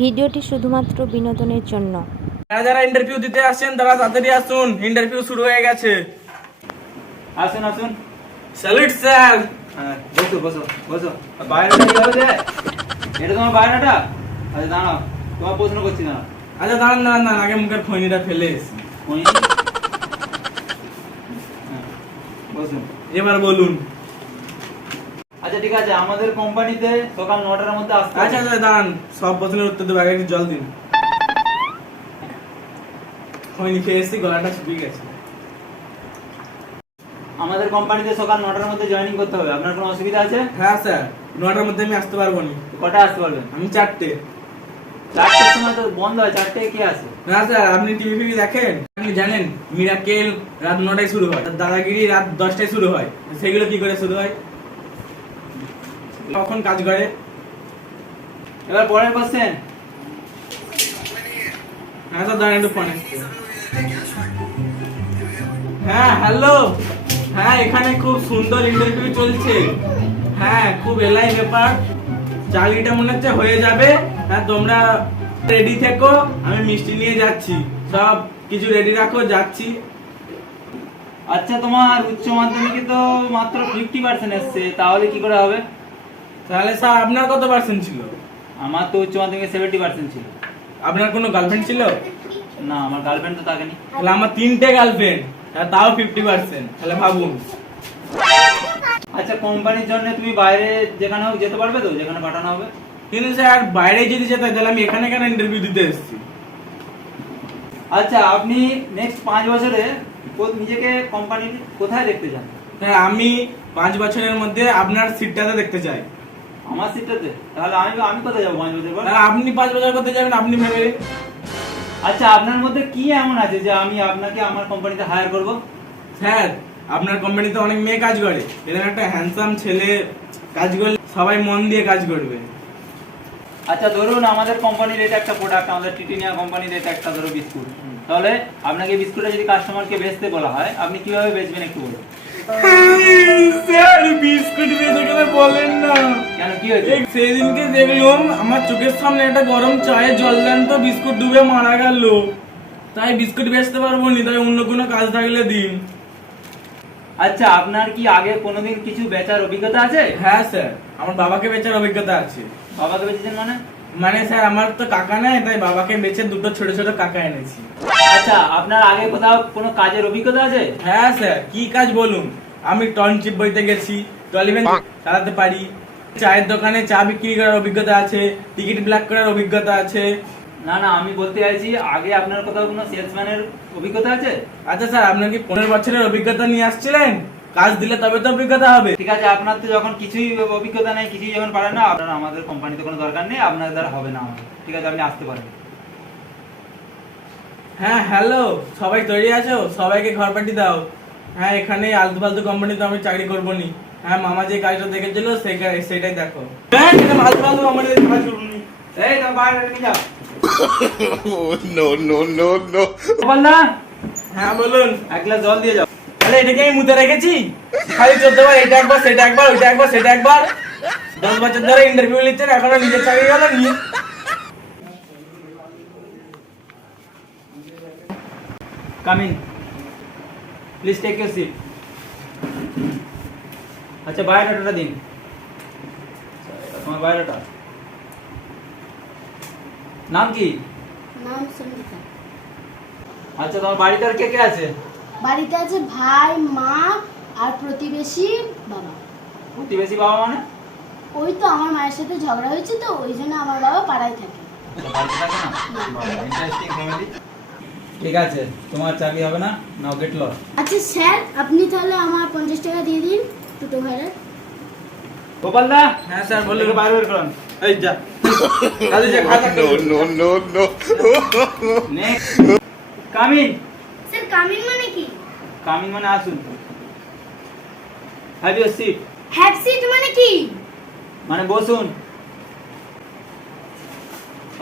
ভিডিওটি শুধুমাত্র বিনোদনের জন্য। যারা ইন্টারভিউ দিতে আসছেন তারা তাড়াতাড়ি আসুন, ইন্টারভিউ শুরু হয়ে গেছে। আসুন আসুন। Salute sir. হ্যাঁ, বসো বসো বসো। বায়োডাটা কিভাবে দেয়? এটা তোমার বায়োডাটা? আচ্ছা দাঁড়াও, তোমার প্রশ্ন করছি না। আচ্ছা দাঁড়ান দাঁড়ান দাঁড়ান, আগে মুখের খৈনিটা ফেলে এসি। বসুন। এবার বলুন। আচ্ছা ঠিক আছে, আমাদের কোম্পানিতে সকাল 9টার মধ্যে আসতে হবে। আচ্ছা আচ্ছা দাঁড়ান, সব প্রশ্নের উত্তর দেবো, আগে একটু জল দিন। খৈনি খেয়ে এসছি, গলাটা শুকিয়ে গেছে। আমাদের কোম্পানিতে সকাল 9টার মধ্যে জয়েনিং করতে হবে। আপনার কোনো অসুবিধা আছে? হ্যাঁ স্যার, 9টার মধ্যে আমি আসতে পারবো না। কটা আসতে পারবেন? আমি 4টে। 4টার সময় তো বন্ধ হয়, 4টায় কে আসে? না স্যার, আপনি টিভি ফিভি দেখেন? আপনি জানেন মিরাকেল রাত 9টায় শুরু হয়, আর দাদাগিরি রাত 10টায় শুরু হয়। সেগুলো কি করে শুরু হয়? কখন কাজ করে? এবার পরের কোশ্চেন। হ্যাঁ স্যার দাঁড়ান, একটু ফোন আসছে। হ্যাঁ হ্যালো, হ্যাঁ এখানে খুব সুন্দর ইন্টারভিউ চলছে। হ্যাঁ খুব এলাই ব্যাপার, চাকরিটা মনে হচ্ছে হয়ে যাবে। হ্যাঁ তোমরা রেডি থেকো, আমি মিষ্টি নিয়ে যাচ্ছি, সব কিছু রেডি রাখো, যাচ্ছি। আচ্ছা তোমার উচ্চ মাধ্যমিকে তো মাত্র 50% এসছে, তাহলে কি করে হবে? তাহলে স্যার আপনার কত পার্সেন্ট ছিল? আমার তো উচ্চ মাধ্যমিকে 70% ছিল। আপনার কোনো গার্লফ্রেন্ড ছিল? না, আমার গার্লফ্রেন্ড তো থাকেনি। তাহলে আমার 3টে গার্লফ্রেন্ড, তাও 50%, তাহলে ভাবুন। আচ্ছা কোম্পানির জন্য তুমি বাইরে যেখানে হোক যেতে পারবে তো, যেখানে পাঠানো হবে? কিন্তু স্যার বাইরে যদি যেতে হয়, তাহলে আমি এখানে কেন ইন্টারভিউ দিতে এসেছি? আচ্ছা আপনি নেক্সট 5 বছরে নিজেকে কোম্পানির কোথায় দেখতে চান? হ্যাঁ আমি 5 বছরের মধ্যে আপনার সিটটাতে দেখতে চাই। আমার সিটটাতে? তাহলে আমি আমি কোথায় যাবো 5 বছর পর? আর আপনি 5 বছর করতে যাবেন, আপনি ভেবে। আচ্ছা আপনার মধ্যে কি এমন আছে যে আমি আপনাকে আমার কোম্পানিতে হায়ার করব? স্যার আপনার কোম্পানিতে অনেক মেয়ে কাজ করে, এরকম একটা হ্যান্ডসাম ছেলে কাজ করলে সবাই মন দিয়ে কাজ করবে। আচ্ছা ধরুন আমাদের কোম্পানির এটা একটা প্রোডাক্ট, আমাদের টিটিনিয়া কোম্পানির এটা একটা ধরো বিস্কুট। তাহলে আপনাকে বিস্কুটটা যদি কাস্টমারকে বেচতে বলা হয়, আপনি কিভাবে বেচবেন একটু বলুন। স্যার বিস্কুট বেচে গেলে বলেন না। কেন, কি হয়েছে? সেদিনকে দেখলাম আমার চোখের সামনে একটা গরম চায়ে জল দেন তো বিস্কুট ডুবে মারা গেল, তাই বিস্কুট বেচতে পারবো না, তাই অন্য কোনো কাজ থাকলে দিন। আচ্ছা আপনার কি আগে কোনোদিন কিছু বেচার অভিজ্ঞতা আছে? হ্যাঁ স্যার, আমার বাবাকে বেচার অভিজ্ঞতা আছে। বাবাকে বেচেছেন মানে? মানে স্যার আমার তো কাকা নাই, তাই বাবাকে বেচে দুটো ছোট ছোট কাকা এনেছি। আচ্ছা আপনার আগে কোথাও কোনো কাজের অভিজ্ঞতা আছে? হ্যাঁ স্যার, কি কাজ বলুন? আমি টাউনশিপ বইতে গেছি, টলিভেন চালাতে পারি, চায়ের দোকানে চা বিক্রি করার অভিজ্ঞতা আছে, টিকিট ব্ল্যাক করার অভিজ্ঞতা আছে। না না, আমি বলতে চাইছি আগে আপনার কোথাও কোনো সেলসম্যানের অভিজ্ঞতা আছে? আচ্ছা স্যার, আপনার কি 15 বছরের অভিজ্ঞতা নিয়ে আসছিলেন? কাজ দিলে তবে তো অভিজ্ঞতা হবে। ঠিক আছে, আপনার তো যখন কিছুই অভিজ্ঞতা নেই, কিছুই যখন পারেন না, আপনার আমাদের কোম্পানিতে কোনো দরকার নেই, আপনার দ্বারা হবে না আমাদের। ঠিক আছে, আপনি আসতে পারেন। হ্যাঁ হ্যালো, সবাই তৈরি আছো? সবাইকে ঘর পাঠি দাও। হ্যাঁ এখানে আলতু ফালতু কোম্পানিতে আমি চাকরি করবো নি। হ্যাঁ মামা যে কাজটা দেখেছিল সেটাই দেখো। হ্যাঁ এটা আলতু ফালতু আমাদের কাজ করবো নি। এই তো বাইরে নিয়ে যাও। no, no, no, no. বলনা, হ্যাঁ বলুন। এক গ্লাস জল দিয়ে যাও। তাহলে এটাকে আমি মুতে রেখেছি, খালি 14 বার এটা একবার সেটা একবার ওইটা একবার সেটা একবার। 10 বছর ধরে ইন্টারভিউ নিচ্ছেন, এখনো নিজের চাকরি গেল নি। Come in, please take your seat. আচ্ছা বায়োডাটাটা দিন, তোমার বায়োডাটা। নাম কি? নাম সঙ্গীতা। আচ্ছা তোমার বাড়িতে আর কে কে আছে? বাড়িতে আছে ভাই, মা আর প্রতিবেশী বাবা। প্রতিবেশী বাবা মানে? ওই তো আমার মায়ের সাথে ঝগড়া হয়েছে, তো ওই জন্য আমার বাবা পাড়ায় থাকে। আচ্ছা, বাড়িতে থাকে না? Interesting family. ঠিক আছে, তোমার চাকরি হবে না, নাও গেট লস। আচ্ছা স্যার, আপনি তাহলে আমার 50 টাকা দিয়ে দিন টোটো ভাড়া। গোপাল দা। হ্যাঁ স্যার বলুন। বললে বাইরে বের করুন। এই যা, কাজে যা, খাতা No, no, no, no. Next, come in. Sir coming মানে কি? কাম ইন মানে আসুন। Have your seat have seat মানে কি? মানে বসুন।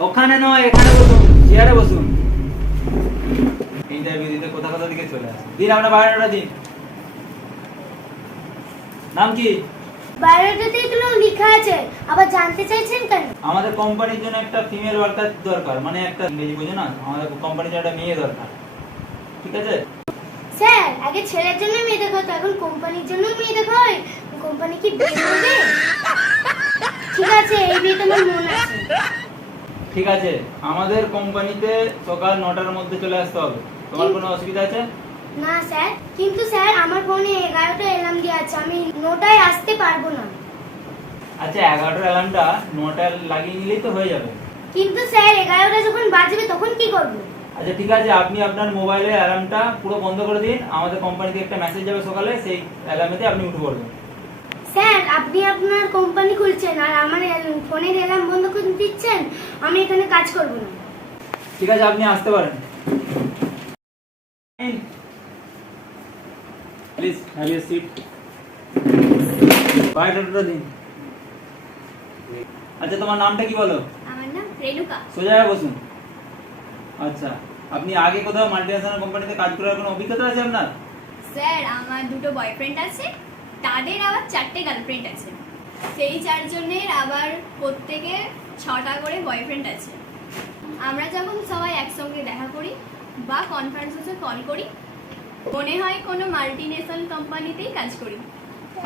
ওখানে নয়, এখানে বসুন, চেয়ারে বসুন। ইন্টারভিউ দিতে কোথা কোথা দিকে চলে আসে। দিন আপনার বায়োডাটা দিন। নাম কি? বায়োডাটাতে এগুলো লেখা আছে, আবার জানতে চাইছেন কেন? আমাদের কোম্পানির জন্য একটা ফিমেল ওয়ার্কার দরকার, মানে একটা ইংরেজি বোঝো না, আমাদের কোম্পানির জন্য একটা মেয়ে দরকার, ঠিক আছে? স্যার আগে ছেলের জন্য মেয়ে দেখা হতো, এখন কোম্পানির জন্য মেয়ে দেখা হয়। কোম্পানি কি বিয়ে করবে? ঠিক আছে, এই বিয়েতে আমার মন আছে। ঠিক আছে, আমাদের কোম্পানিতে সকাল 9টার মধ্যে চলে আসতে হবে। তোমার কোনো অসুবিধা আছে? না স্যার, কিন্তু স্যার আমার ফোনে 11টা অ্যালার্ম দেওয়া আছে, আমি 9টায় আসতে পারবো না। আচ্ছা, 11টার অ্যালার্মটা 9টায় লাগিয়ে নিলেই তো হয়ে যাবে। কিন্তু স্যার 11টা যখন বাজবে তখন কি করব? আচ্ছা ঠিক আছে, আপনি আপনার মোবাইলের অ্যালার্মটা পুরো বন্ধ করে দিন, আমাদের কোম্পানি থেকে একটা মেসেজ যাবে সকালে, সেই অ্যালার্মেতে আপনি উঠে পড়বেন। স্যার আপনি আপনার কোম্পানি খুলছেন আর আমার ফোনের অ্যালার্ম বন্ধ করে দিচ্ছেন, আমি এখানে কাজ করব না। ঠিক আছে, আপনি আসতে পারেন। Please have your seat. বায়োডাটাটা দিন। আচ্ছা, তোমার নামটা কি বলো? আমার নাম রেণুকা। সোজা হয়ে বসুন। আচ্ছা, আপনি আগে কোথাও মাল্টিন্যাশনাল কোম্পানিতে কাজ করার কোনো অভিজ্ঞতা আছে আপনার? স্যার আমার দুটো বয়ফ্রেন্ড আছে, তাদের আবার 4টে গার্লফ্রেন্ড আছে। সেই 4 জনের আবার প্রত্যেকের 6টা করে বয়ফ্রেন্ড আছে। আমরা যখন সবাই একসঙ্গে দেখা করি বা কনফারেন্সে কল করি, মনে হয় কোনো মাল্টিনেশনাল কোম্পানিতেই কাজ করি।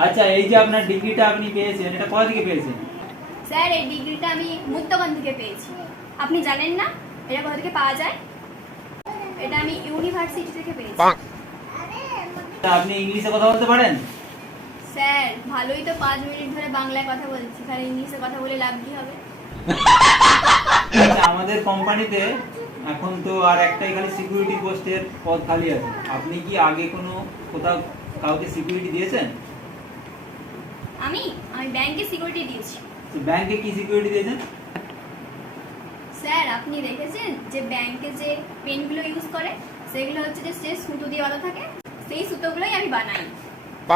আচ্ছা, এই যে আপনার ডিগ্রিটা আপনি পেয়েছেন, এটা কোথা থেকে পেয়েছেন? স্যার এই ডিগ্রিটা আমি মুক্তগণ থেকে পেয়েছি। আপনি জানেন না এটা কোথা থেকে পাওয়া যায়? এটা আমি ইউনিভার্সিটি থেকে পেয়েছি। আপনি ইংলিশে কথা বলতে পারেন? স্যার ভালোই তো 5 মিনিট ধরে বাংলায় কথা বলছি, তাহলে ইংলিশে কথা বলে লাভ কি হবে? আচ্ছা, আমাদের কোম্পানিতে এখন তো আর একটাই খালি সিকিউরিটি পোস্টের পদ খালি আছে। আপনি কি আগে কোনো কোথাও কাউকে সিকিউরিটি দিয়েছেন? আমি ব্যাংকে সিকিউরিটি দিয়েছি। তো ব্যাংকে কি সিকিউরিটি দিয়েছেন? স্যার আপনি দেখেছেন যে ব্যাংকে যে পেনগুলো ইউজ করে সেগুলো হচ্ছে যে সুতো দিয়ে বাঁধা থাকে, সেই সুতোগুলোই আমি বানাই।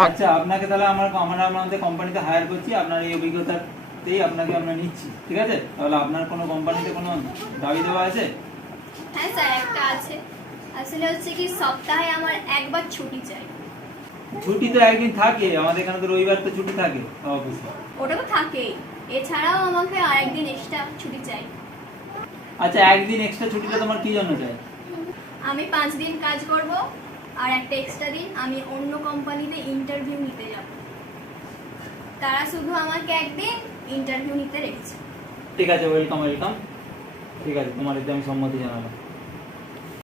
আচ্ছা, আপনাকে তাহলে আমরা আমাদের কোম্পানিতে হায়ার করছি, আপনার এই অভিজ্ঞতাতেই আপনাকে আমরা নিচ্ছি, ঠিক আছে? তাহলে আপনার কোনো কোম্পানিতে কোনো দাবি দেওয়া আছে? হ্যাঁ স্যার একটা আছে। আসলে হচ্ছে কি সপ্তাহে আমার একবার ছুটি চাই। ছুটি তো একদিন থাকে, আমাদের এখানে তো রবিবার তো ছুটি থাকে অফিসে। ওটা তো থাকেই, এছাড়াও আমাকে আরেকদিন এক্সট্রা ছুটি চাই। আচ্ছা, একদিন এক্সট্রা ছুটিটা তোমার কি জন্য চাই? আমি 5 দিন কাজ করব আর একটা এক্সট্রা দিন আমি অন্য কোম্পানিতে ইন্টারভিউ নিতে যাব। তারা শুধু আমাকে একদিন ইন্টারভিউ নিতে রেখেছে। ঠিক আছে, ওয়েলকাম ওয়েলকাম। ঠিক আছে, তোমার এতে আমি সম্মতি জানালাম।